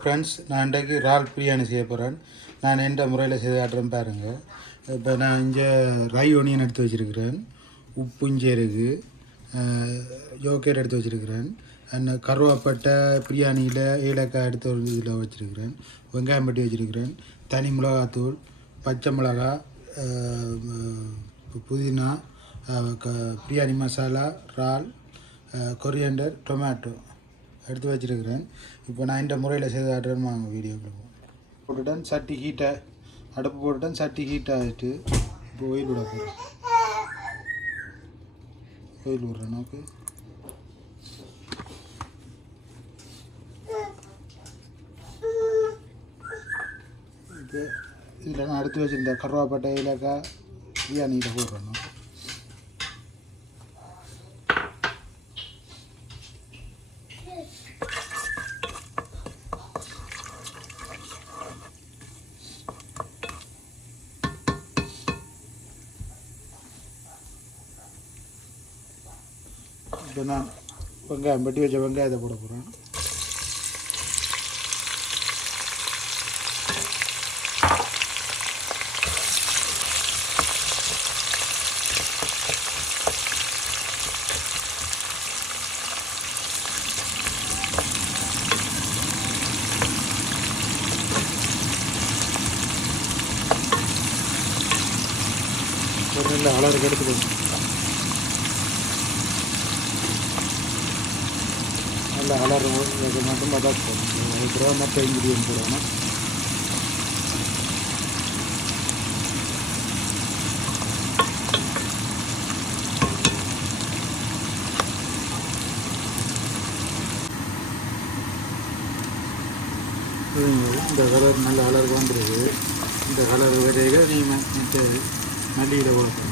Friends, நான் இன்றைக்கு இறால் பிரியாணி செய்ய போகிறேன். நான் எந்த முறையில் செய்து காட்டுறேன் பாருங்கள். இப்போ நான் இங்கே ரை ஒனியன் எடுத்து வச்சுருக்கிறேன், உப்பு இஞ்சி இருக்குது, யோகேட் எடுத்து வச்சுருக்கிறேன், அந்த கருவாப்பட்டை பிரியாணியில் ஏலக்காய் எடுத்து ஒரு இதில் வச்சுருக்கிறேன், வெங்காயம் பட்டி வச்சுருக்கிறேன், தனி மிளகாத்தூள், பச்சை மிளகா, புதினா, பிரியாணி மசாலா, இறால், கொரியண்டர், டொமேட்டோ எடுத்து வச்சுருக்கிறேன். இப்போ நான் இந்த முறையில் செய்து காட்டுறேன். வாங்க வீடியோவில் போட்டுட்டேன். சட்டி ஹீட்டை அடுப்பு போட்டுட்டேன். சட்டி ஹீட் ஆகிட்டு இப்போ ஒயில் விட போகிறேன். ஒயில் விட்றேன். ஓகே, இப்போ இதில் நான் எடுத்து வச்சுருந்த கருவாப்பட்டை ஏலக்காய் பிரியாணியில் போடுறேன். இப்போ நான் வெங்காயம் பட்டி வச்ச வெங்காயத்தை போட போகிறேன். ஒரு நல்ல அலருக்கு எடுத்துக்கணும். நல்ல அலர் மட்டும் பதார்த்தம் அதுக்கப்புறம் மற்ற இன்கிரியன்ட் போடணும். இந்த கலர் நல்ல கலர் வந்துடுது. இந்த கலர் வரைய நீங்கள் மற்ற நல்லியில் போடணும்.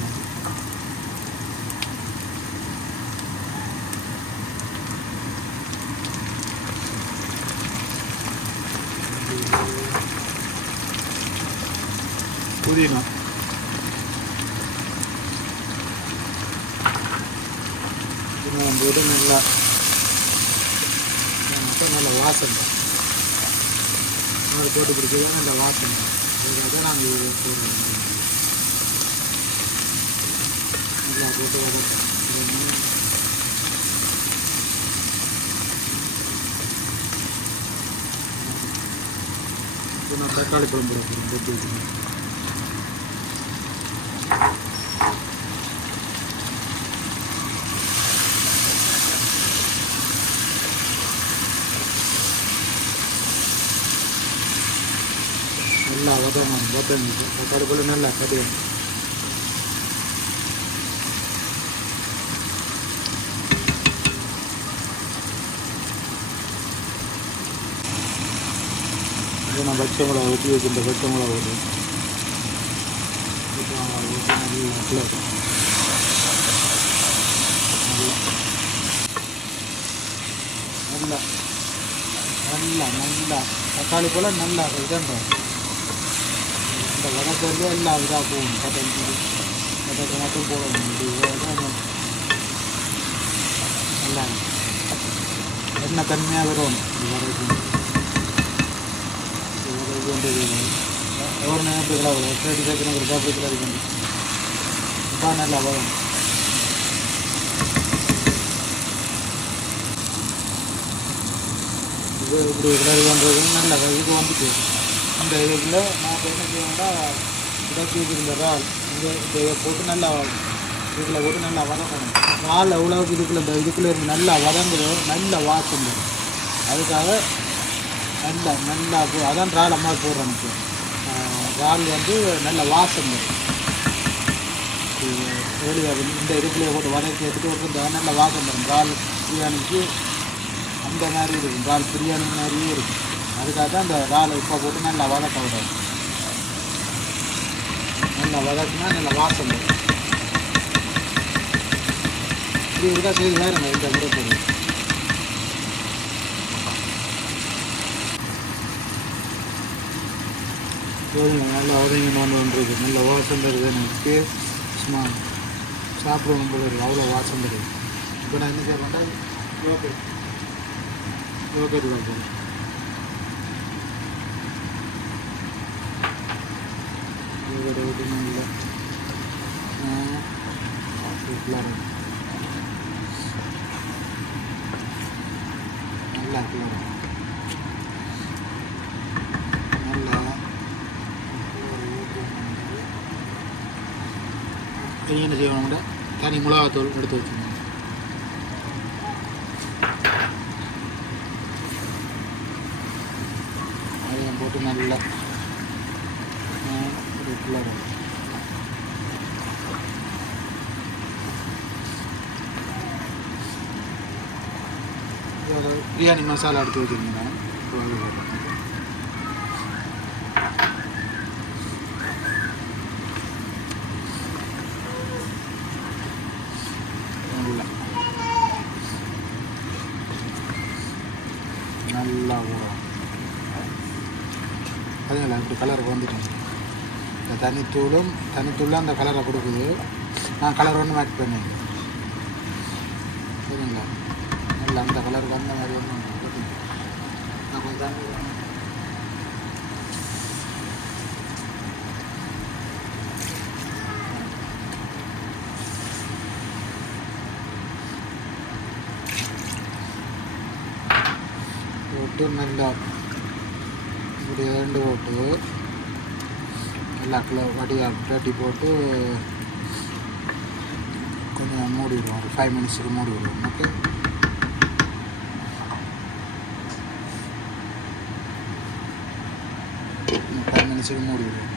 புதினா போட்டு நல்லா நல்ல வாசம் போட்டு பிடிச்சதான் நல்ல வாசம். அதுக்காக நாங்கள் போடுறோம். நல்லா போட்டு நான் தக்காளி குழம்பு போடுறேன். போட்டு வச்சுக்கணும். நல்லா வதங்கணும். தக்காளிக்குள்ளே நல்லா கடிக்கணும். நான் பச்சை மிளகா ஊற்றி வச்சுருந்த பச்சை மிளகா ஊற்றி நல்லா நல்லா நல்லா தக்காளி போல் நல்லா இதாங்க. இந்த வதக்கறதுல எல்லாம் இதாக போகணும். பட்டை மட்டும் போடணும். நல்லா எண்ணெய் தன்மையாக வரும். ஒரு நேரத்துக்கு அவ்வளோ 30 செகண்ட் ஒரு காப்பீட்டில் இருக்கணும். இப்போ நல்லா வரும். இது இப்படி கிளறி பண்ணுறது நல்லா இது வந்துட்டு இந்த இதுக்குள்ளே நான் இப்போ என்ன செய்வேன்னா இதாக்கி வச்சுருந்த இறால் இதை போட்டு நல்லா இதுக்குள்ளே போட்டு நல்லா வதக்கணும். இறால் எவ்வளோவுக்கு இதுக்குள்ளே இருந்து நல்லா வதங்குதோ நல்ல வாசம் வரும். அதுக்காக நல்லா அதான் இறால் அம்மா போடுறேன். எனக்கு இறால் வந்து நல்ல வாசம் வரும். இந்த இதுக்குள்ளே போட்டு வதக்கி எடுத்துகிட்டு ஒரு நல்ல வாசம் வரும். இறால் பிரியாணிக்கு அந்த மாதிரி இருக்கும். இறால் பிரியாணி மாதிரியே இருக்கும். அதுக்காக தான் அந்த இறாலை இப்போ போட்டு நல்லா வதக்க விடாது. நல்லா வதக்குனா நல்ல வாசம் வரும். இப்படி இருக்கா செய்து வேறுங்க இந்த முறை போடுது. நல்லா வதங்கி நோண்டுன்றது நல்ல வாசம் தருது. எனக்கு சும்மா சாப்பிடணும் போல இருக்குது. அவ்வளோ வாசம் தருது. இப்போ நான் என்ன செய்ய மாட்டேன், யோகேட் தான் போகிறேன். இதில் விட்டு நல்ல கிளறும் நல்லா கிளறும் நல்லா என்ன செய்யணும்னா தனி மிளகாத்தூள் எடுத்து வச்சுக்கணும். அதையும் போட்டு நல்லா கிளறும். பிரியாணி மசாலா எடுத்து வச்சுருந்தேன். நல்லா ஊறும். அதுங்களா இப்படி கலருக்கு வந்துட்டேன். இந்த தனித்தூளும் அந்த கலரை கொடுக்குது. நான் கலர் ஒன்று ஆட் பண்ணேன். சரிங்களா, நல்லா அந்த கலருக்கு அந்த மாதிரி ஒன்று நான் கொஞ்சம் தண்ணி போட்டு நல்லா இப்படி 2 போட்டு எல்லா வடியாக தட்டி போட்டு கொஞ்சம் மூடி விடுவோம். ஒரு 5 மினிட்ஸுக்கு மூடி விடுவோம். ஓகே, மூடி விடுவோம்.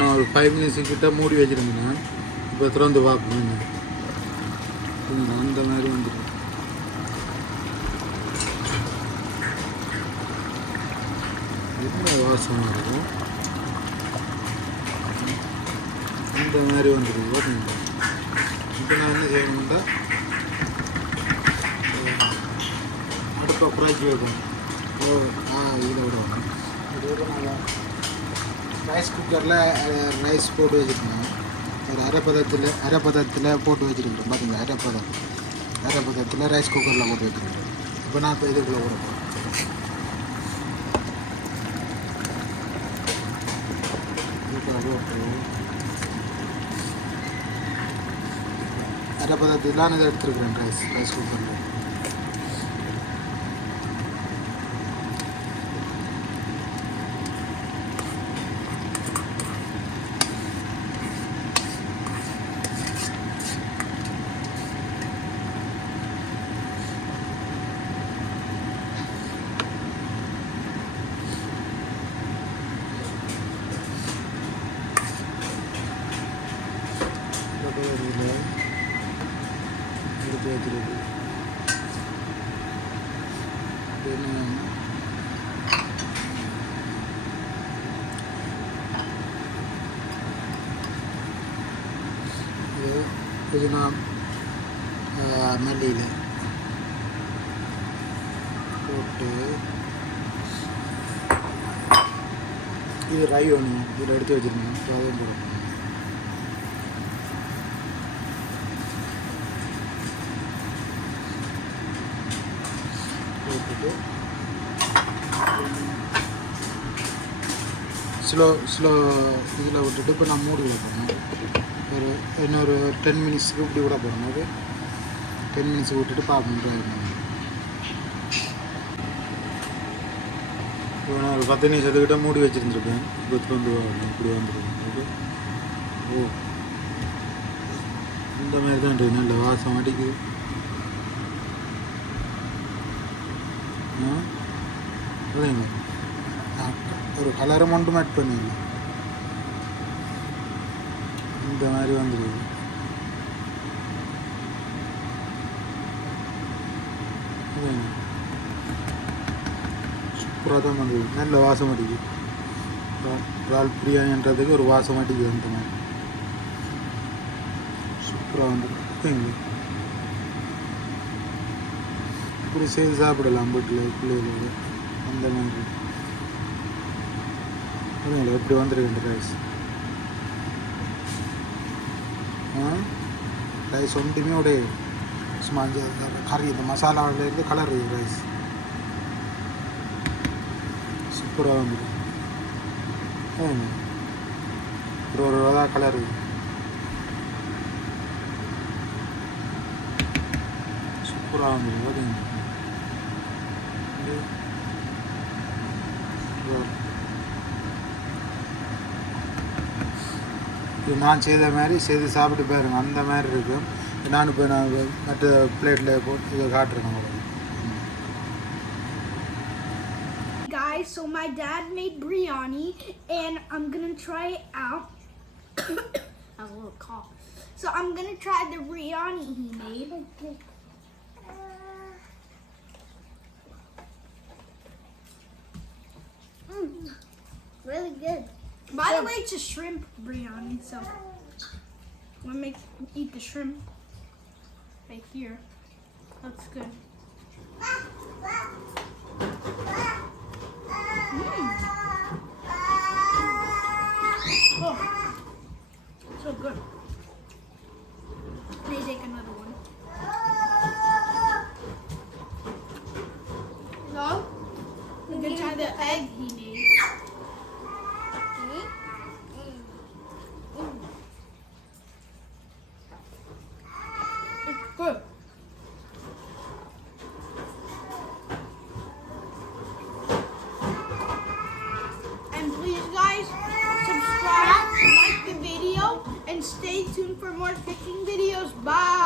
நான் ஒரு 5 மினிட்ஸு கிட்ட மூடி வச்சுருந்தேன். இப்போ திறந்து பார்க்கணும். அந்த மாதிரி வந்துடும். என்ன வாசமாக இருக்கும். இந்த மாதிரி வந்துடுது. இப்போ நான் என்ன செய்யணும்னா அடுப்பை குறைச்சி வைக்கணும். இதில் விடுவாங்க. இது ரைஸ் குக்கரில் ரைஸ் போட்டு வச்சுருக்கோம். ஒரு அரை பதத்தில் போட்டு வச்சுருக்கிறோம். பார்த்தீங்களா, அரை பதத்தில் ரைஸ் குக்கரில் போட்டு வச்சுருக்கிறோம். இப்போ நான் இப்போ இதுக்குள்ளே விடுறேன். அரை பதத்தில் நான் இதை எடுத்துருக்கிறேன். ரைஸ் குக்கரில் எடுத்து வச்சிருக்கு. புதினா மல்லியில் போட்டு இது ரை ஒன்று இதில் எடுத்து வச்சுருந்தேன். அதையும் போடுவோம். போட்டுட்டு ஸ்லோ இதில் விட்டுட்டு இப்போ நான் மூடி வைப்பேன். இன்னொரு 10 மினிட்ஸுக்கு இப்படி விட போகிறோம். அது 10 மினிட்ஸுக்கு விட்டுட்டு பார்ப்போம். நான் ஒரு 10 நிமிஷத்துக்கிட்ட மூடி வச்சுருந்துருக்கேன். இப்போ வந்து இப்படி வந்துருக்கேன். ஓகே, ஓ இந்த மாதிரி தான் இருக்குது. நல்ல வாசம் அடிக்குது. அதேங்க ஒரு கலரும் ஒன்றும் ஆட் பண்ணிங்க. இந்த மாதிரி வந்துடுது. சூப்பராக தான் வந்துடுது. நல்ல வாசம் அடிக்குது. இறால் பிரியாணின்றதுக்கு ஒரு வாசம் அடிக்குது. அந்த மாதிரி சூப்பராக வந்துடுது. இப்படி செய்து சாப்பிடலாம் வீட்டில் பிள்ளைகளோட. அந்த மாதிரி இல்லைங்களா எப்படி வந்துருக்கு ரைஸ். ரைஸ் ஒன்றுமே உடைய சும்மா கறி இந்த மசாலாவிலேருந்து கலர் ரைஸ். சூப்பராக வந்துடும். ஒரு கலரு சூப்பராக வந்துடும். நான் செய்த மாதிரி செய்து சாப்பிட்டு பாருங்க, அந்த மாதிரி இருக்கும். நான் இப்போ நான் மற்ற பிளேட்டில் போட்டு இதை காட்டுறேன் உங்களுக்கு. Guys, so my dad made biryani and I'm gonna try it out. I have a little cough. So I'm gonna try the biryani he made. Really good. By the way, it's a shrimp biryani, so I'm gonna eat the shrimp right here. That's good. Oh, so good. Let me take another one. So, I'm gonna try the egg he made. It's good. And please, guys, subscribe, like the video, and stay tuned for more cooking videos. Bye.